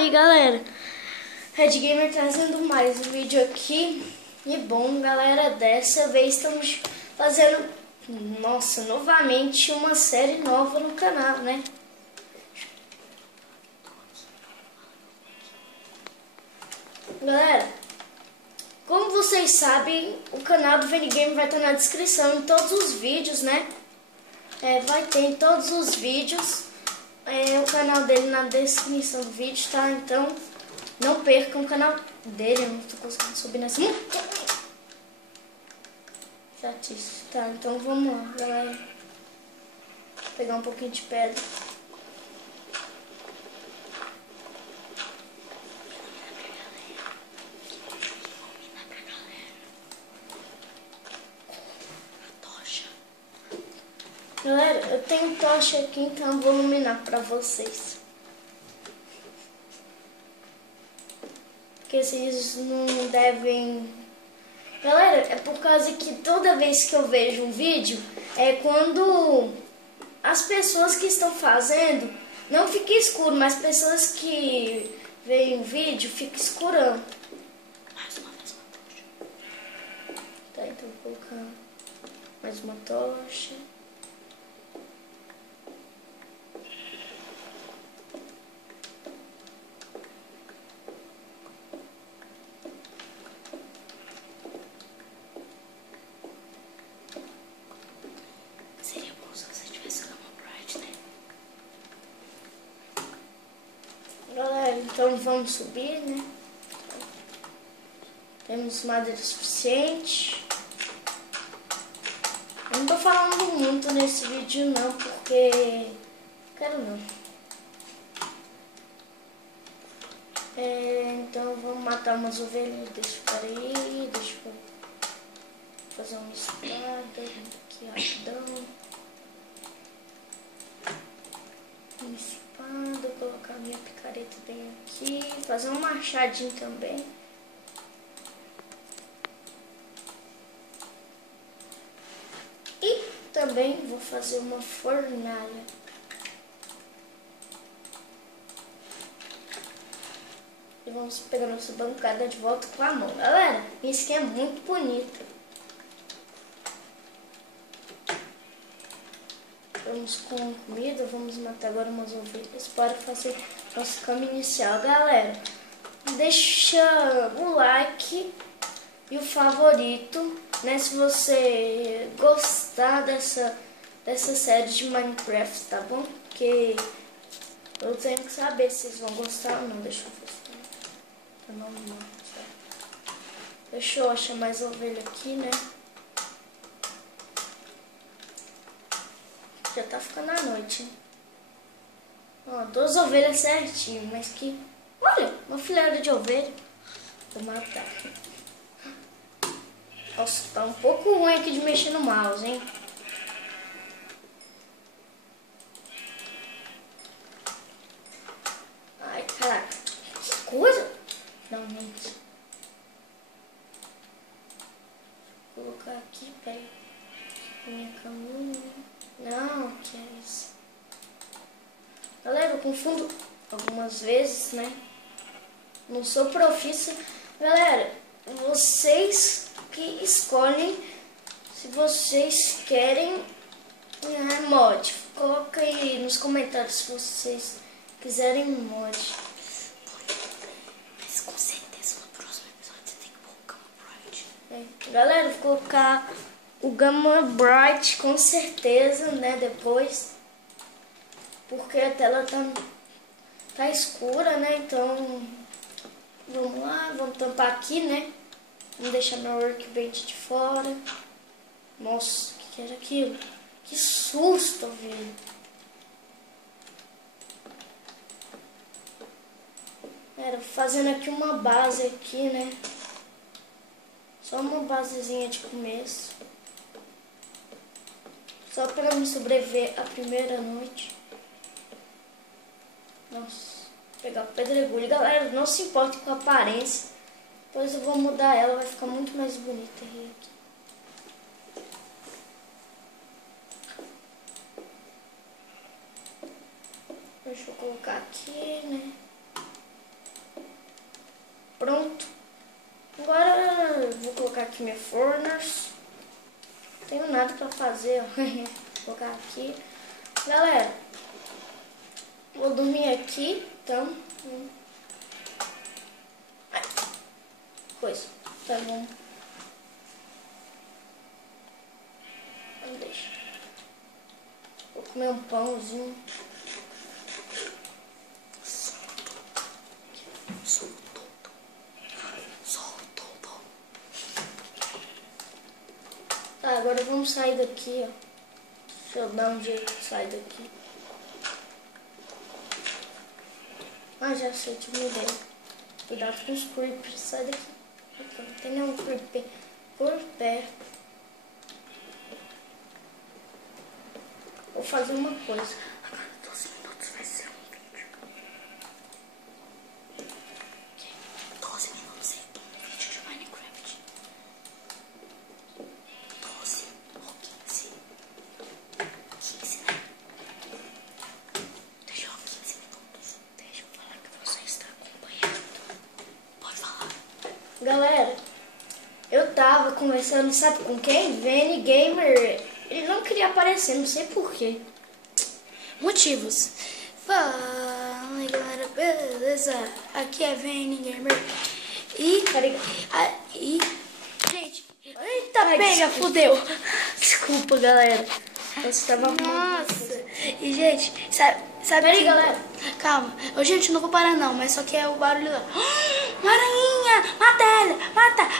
Fala aí, galera, Red Gamer trazendo mais um vídeo aqui. E bom, galera, dessa vez estamos fazendo, nossa, novamente uma série nova no canal, né? Galera, como vocês sabem, o canal do Vini Game vai estar na descrição em todos os vídeos, né? Vai ter em todos os vídeos. O canal dele na descrição do vídeo, tá? Então, não percam o canal dele. Eu não tô conseguindo subir nessa montanha. Chatice. Tá, então vamos lá, galera. Vou pegar um pouquinho de pedra. Galera, eu tenho tocha aqui, então eu vou iluminar pra vocês. Porque vocês não devem... Galera, é por causa que toda vez que eu vejo um vídeo, quando as pessoas que estão fazendo, não fica escuro, mas pessoas que veem o vídeo, fica escurão. Mais uma vez uma tocha. Tá, então vou colocar mais uma tocha. Seria bom se você tivesse Gamma Bright, né? Galera, então vamos subir, né? Temos madeira suficiente. Eu não tô falando muito nesse vídeo não, porque... quero não. Então vamos matar umas ovelhas. Deixa eu parar aí, deixa eu fazer uma espada aqui rapidão. Uma espada, colocar minha picareta bem aqui, fazer um machadinho também. E também vou fazer uma fornalha. E vamos pegar nossa bancada de volta com a mão. Galera, isso aqui é muito bonito. Vamos com comida, vamos matar agora umas ovelhas para fazer nossa cama inicial. Galera, deixa o like e o favorito, né? Se você gostar dessa série de Minecraft, tá bom? Porque eu tenho que saber se vocês vão gostar ou não. Deixa eu ver. Deixa eu achar mais ovelha aqui, né? Já tá ficando a noite, hein? Ó, 2 ovelhas certinho, mas que... olha, uma fileira de ovelha. Vou matar. Nossa, tá um pouco ruim aqui de mexer no mouse, hein? Ai, caraca. Que coisa. Finalmente. Vou colocar aqui, peraí. Minha caminha. Não, que é isso? Galera, eu confundo algumas vezes, né? Não sou profissa. Galera, vocês que escolhem se vocês querem mod. Coloca aí nos comentários se vocês quiserem mod. Mas com certeza no próximo episódio você tem que pôr o Gamma Bright. Galera, vou colocar o Gamma Bright com certeza, né, depois, porque a tela tá escura, né, então vamos lá, vamos tampar aqui, né, vamos deixar meu workbench de fora. Nossa, o que era aquilo? Que susto, velho. Fazendo aqui uma base aqui, né, só uma basezinha de começo. Só para me sobreviver a primeira noite. Nossa, vou pegar o pedregulho. Galera, não se importe com a aparência. Depois eu vou mudar ela, vai ficar muito mais bonita aqui. Deixa eu colocar aqui, né? aqui minha furnace. Não tenho nada pra fazer, ó. Vou colocar aqui. Galera, vou dormir aqui, então. Ai, coisa, tá bom. Não deixa. Vou comer um pãozinho. Tá, agora vamos sair daqui, ó. Deixa eu dar um jeito de sair daqui. Ah, já sei, tive uma ideia. Cuidado com os creepers, sai daqui. Não tem nenhum creeper por perto. Vou fazer uma coisa. Agora 12 minutos vai ser um vídeo. 12 minutos é um vídeo de Minecraft. 12 ou 15. 15, né? Deixou 15 minutos. Deixa eu falar que você está acompanhando. Pode falar. Galera, eu tava conversando, sabe com quem? Vini Gamer. Ele não queria aparecer, não sei porquê. Motivos. Fala galera, beleza? Aqui é Vini Gamer. Gente, eita, pega, fudeu. Desculpa, galera. Você tava Nossa. E, gente, sabe Peraí, galera. Calma. Ô, gente, não vou parar não, mas só que é o barulho lá. Uma aranha! Mata ela! Mata!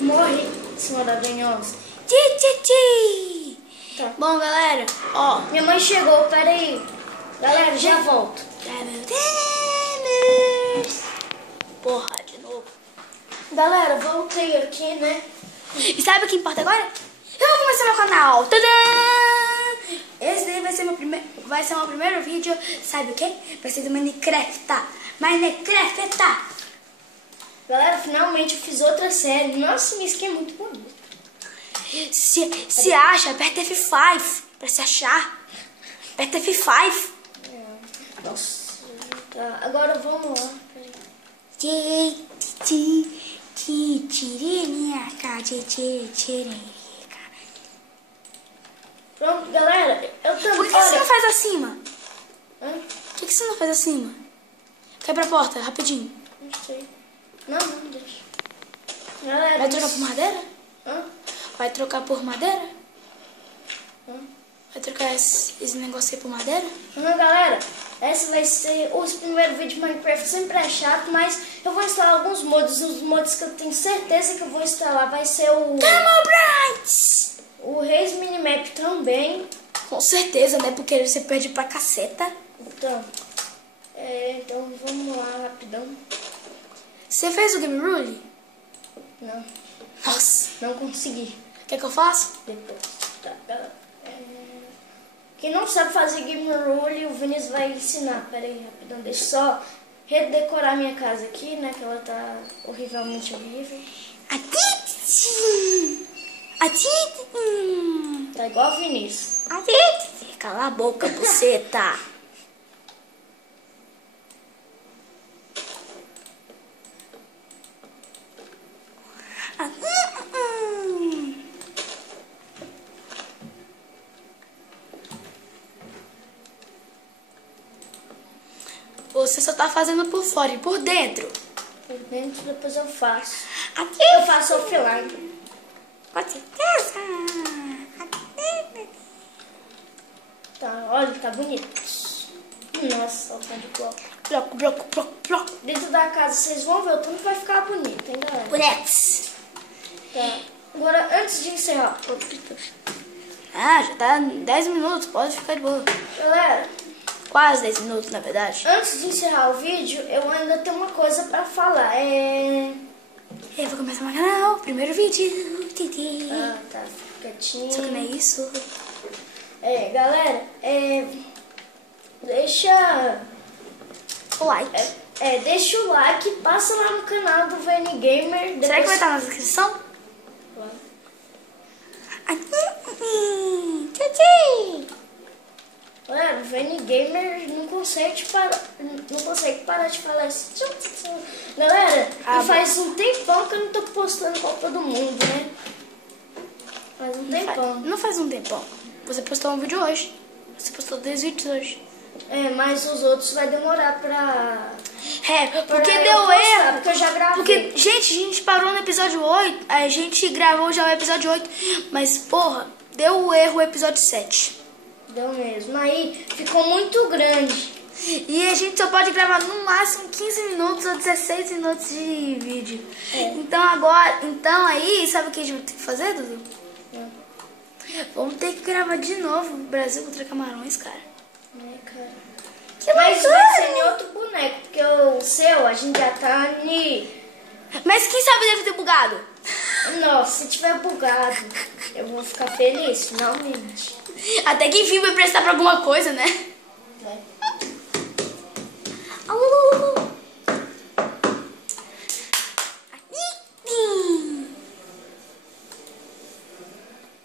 Morre, senhora aranhosa. Tá. Bom, galera, ó. Minha mãe chegou, peraí. Galera, já volto. Porra, de novo. Galera, voltei aqui, né? E sabe o que importa agora? Eu vou começar meu canal. Tadã! Esse daí vai ser meu primeiro vídeo. Sabe o quê? Vai ser do Minecraft. Galera, finalmente eu fiz outra série. Nossa, minha skin é muito bonita. Se acha, aperta F5 pra se achar. Aperta F5. Nossa. Tá, agora vamos lá. Pronto, galera, eu também. Por que você não faz acima? Hã? Por que você não faz acima? Quebra a porta, rapidinho. Não sei. Não, deixa. Galera, Vai trocar por madeira? Hã? Vai trocar por madeira? Hã? Vai trocar esse negócio aí por madeira? Não, galera, esse vai ser o primeiro vídeo de Minecraft. Sempre é chato, mas eu vou instalar alguns mods. Os mods que eu tenho certeza que eu vou instalar vai ser o Thermobright! O Reis Minimap também. Com certeza, né? Porque você perde pra caceta. Então vamos lá, rapidão. Você fez o Game Rule? Não. Nossa. Não consegui. Quer que eu faça? Depois. Tá, galera. Quem não sabe fazer Game Rule, o Vinícius vai ensinar. Pera aí, rapidão. Deixa eu só redecorar minha casa aqui, né? Que ela tá horrivelmente horrível. Tá igual o Vinícius. Cala a boca, buceta. Você só tá fazendo por fora e por dentro. Por dentro, depois eu faço. Aqui. Eu faço offline. Com certeza. Tá, olha, tá bonito. Nossa, olha o tanto de bloco. Bloco. Dentro da casa vocês vão ver o tanto vai ficar bonito, hein, galera? Bonex. Tá. Agora, antes de encerrar. Já tá 10 minutos, pode ficar de boa. Galera, quase 10 minutos, na verdade. Antes de encerrar o vídeo, eu ainda tenho uma coisa pra falar. Eu vou começar meu canal, primeiro vídeo. Tá, quietinho. Só que não é isso. Galera, deixa o like. Deixa o like, passa lá no canal do Vini Gamer. Depois... Será que vai estar na descrição? Claro. Galera, o Vini Gamer não consegue parar de falar isso. Galera, e faz um tempão que eu não tô postando Copa do Mundo, né? Faz um tempão. Não faz um tempão. Você postou um vídeo hoje. Você postou 10 vídeos hoje. É, mas os outros vai demorar pra... Porque deu erro. Porque eu já gravei. Porque, gente, a gente parou no episódio 8. A gente gravou já o episódio 8. Mas, porra, deu o erro o episódio 7. Deu mesmo. Aí ficou muito grande. E a gente só pode gravar no máximo 15 minutos ou 16 minutos de vídeo. Então aí, sabe o que a gente vai ter que fazer, Dudu? Vamos ter que gravar de novo Brasil contra Camarões, cara. Cara. Que Mas loucura! vai ser em outro boneco, porque o seu a gente já tá Mas quem sabe deve ter bugado. Nossa, se tiver bugado, eu vou ficar feliz, finalmente. Até que enfim vai prestar pra alguma coisa, né?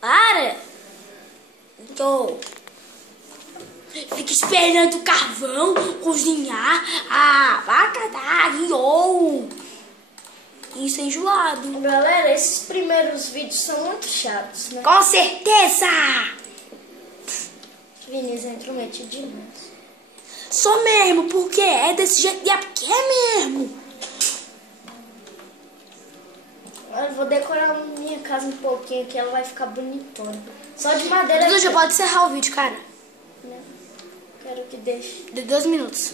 Para! Fica esperando o carvão cozinhar a vaca da Isso é enjoado. Galera, esses primeiros vídeos são muito chatos, né? Com certeza! Vinícius entrou metido demais. Só mesmo, porque é desse jeito e é porque é mesmo. Eu vou decorar minha casa um pouquinho que ela vai ficar bonitona. Só de madeira. Dudu, já pode encerrar o vídeo, cara. Né? Quero que deixe. Deu 12 minutos.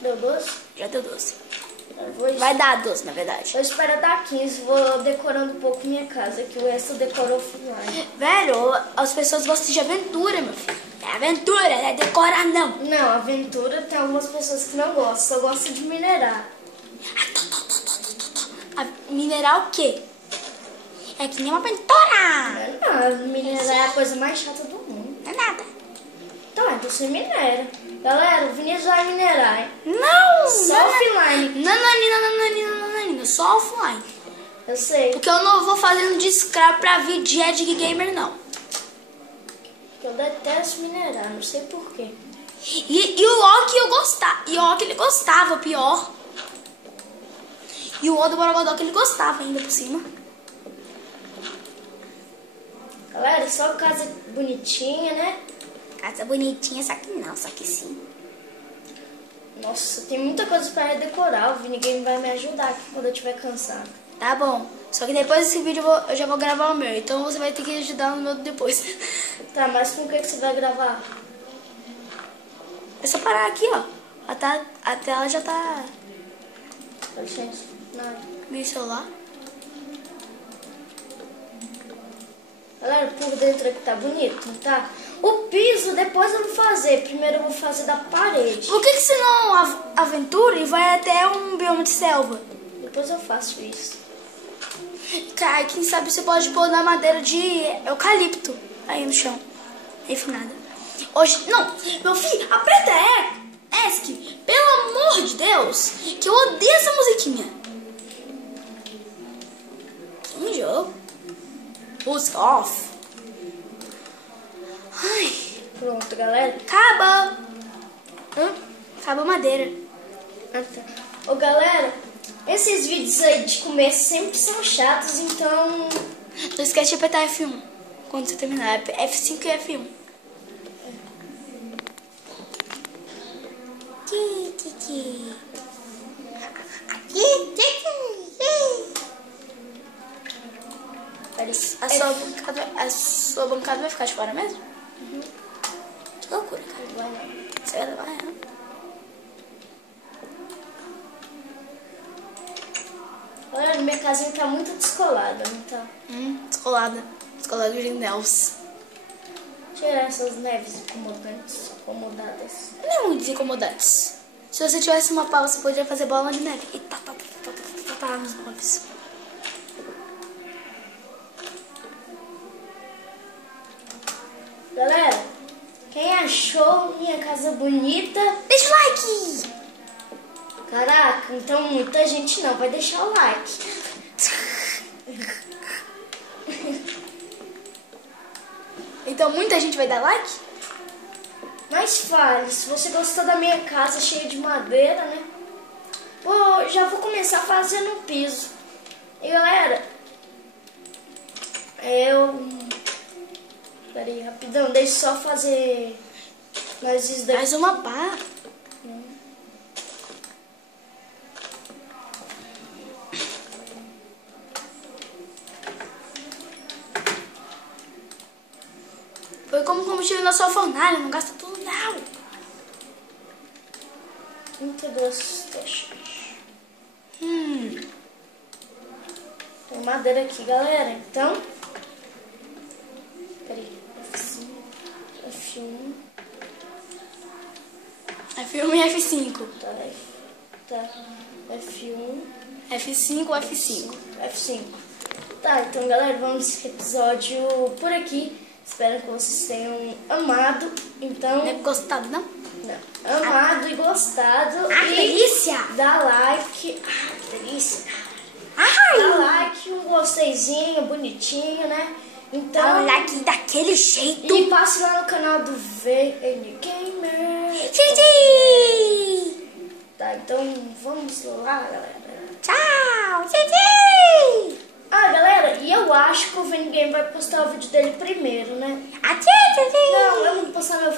Deu 12? Já deu 12. Vai dar 12, na verdade. Eu espero dar 15. Vou decorando um pouco minha casa, que o resto decorou offline. Velho, as pessoas gostam de aventura, meu filho. É aventura, não é decorar, não. Não, aventura tem algumas pessoas que não gostam. Só gostam de minerar. Minerar o quê? É que nem uma aventura. Não, minerar é a coisa mais chata do mundo. Não é nada. Então você minera. Galera, o Vinícius vai minerar, hein? Não! Só offline. Não, só offline. Eu sei. Porque eu não vou fazendo de escravo pra vir de Edg Gamer, não. Eu detesto minerar, não sei porquê. E o Loki eu gostava. E o Loki ele gostava, pior. E o O do Borogodó que ele gostava ainda por cima. Galera, só casa bonitinha, né? Casa bonitinha, só que não, só que sim. Nossa, tem muita coisa pra decorar. O Vini Game vai me ajudar aqui quando eu estiver cansado. Tá bom. Só que depois desse vídeo eu já vou gravar o meu. Então você vai ter que ajudar no meu depois. Tá, mas com o que você vai gravar? É só parar aqui, ó. A tela já tá... Dá licença. Nada. Meu celular. Galera, por dentro aqui tá bonito, não tá? O piso, depois eu vou fazer. Primeiro eu vou fazer da parede. Por que você não aventura e vai até um bioma de selva? Depois eu faço isso. Cara, quem sabe você pode pôr na madeira de eucalipto aí no chão. Refinada. Hoje, não, meu filho, aperta ESC, pelo amor de Deus, que eu odeio essa musiquinha. Que jogo? Música off. Ai. Pronto, galera. Acaba. Acaba a madeira. Ah, tá. Ô, galera, esses vídeos aí de começo sempre são chatos, então... Não esquece de apertar F1 quando você terminar. F5 e F1. A sua bancada vai ficar de fora mesmo? Uhum. Que loucura, cara. Vai não. Você vai levar ela? Galera, minha casinha tá muito descolada, não tá? Descolada. Descolada de Nels. Tirar essas neves incomodadas. Não é muito incomodantes. Se você tivesse uma pau, você poderia fazer bola de neve. E tá nos móveis. Galera, quem achou minha casa bonita, deixa o like! Caraca, então muita gente não vai deixar o like. Então muita gente vai dar like? Mas fale, se você gostou da minha casa cheia de madeira, né? Pô, já vou começar fazendo o piso. E galera, pera aí, rapidão, deixa eu só fazer mais isso daqui. Mais uma pá. Foi como combustível na sua fornalha, não gasta tudo não. 32 tochas. Tem madeira aqui, galera. Então, peraí, F5, F1. F1 e F5. Tá, F1. F5 ou F5? F5. Tá, então galera, vamos esse episódio por aqui. Espero que vocês tenham amado. Então, Não é gostado, não? não, amado e gostado. Ah, que delícia! Dá like. Ah, que delícia! Ai! Dá like, um gosteizinho, bonitinho, né? Então, Dá um like daquele jeito. e passe lá no canal do VN Gamer. Tchau! Tá, então vamos lá, galera. Tchau! Tchau! Ah, galera, e eu acho que o VN Gamer vai postar o vídeo dele primeiro, né? Tchau! Não, eu não vou postar meu